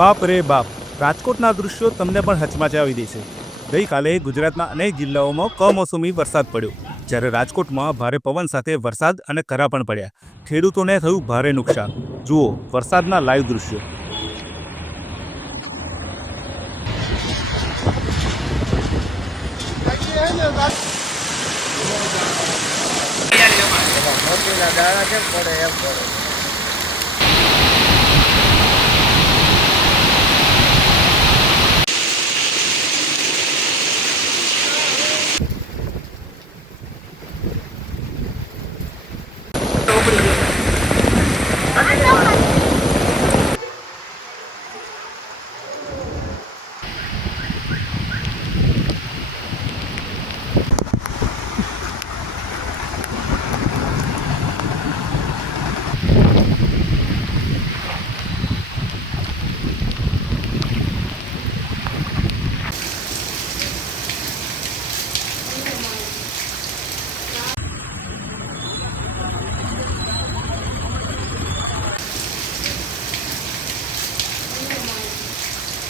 બાપ રે બાપ, રાજકોટના દૃશ્યો તમને પણ હચમચાવી દેશે. ગઈકાલે ગુજરાતના અનેક જિલ્લાઓમાં કમોસમી વરસાદ પડ્યો, જ્યારે રાજકોટમાં ભારે પવન સાથે વરસાદ અને કરા પણ પડ્યા. ખેડૂતોને થયું ભારે નુકસાન. જુઓ વરસાદના લાઈવ દૃશ્યો. મોતીના દાણા કેમ પડે એમ પડે.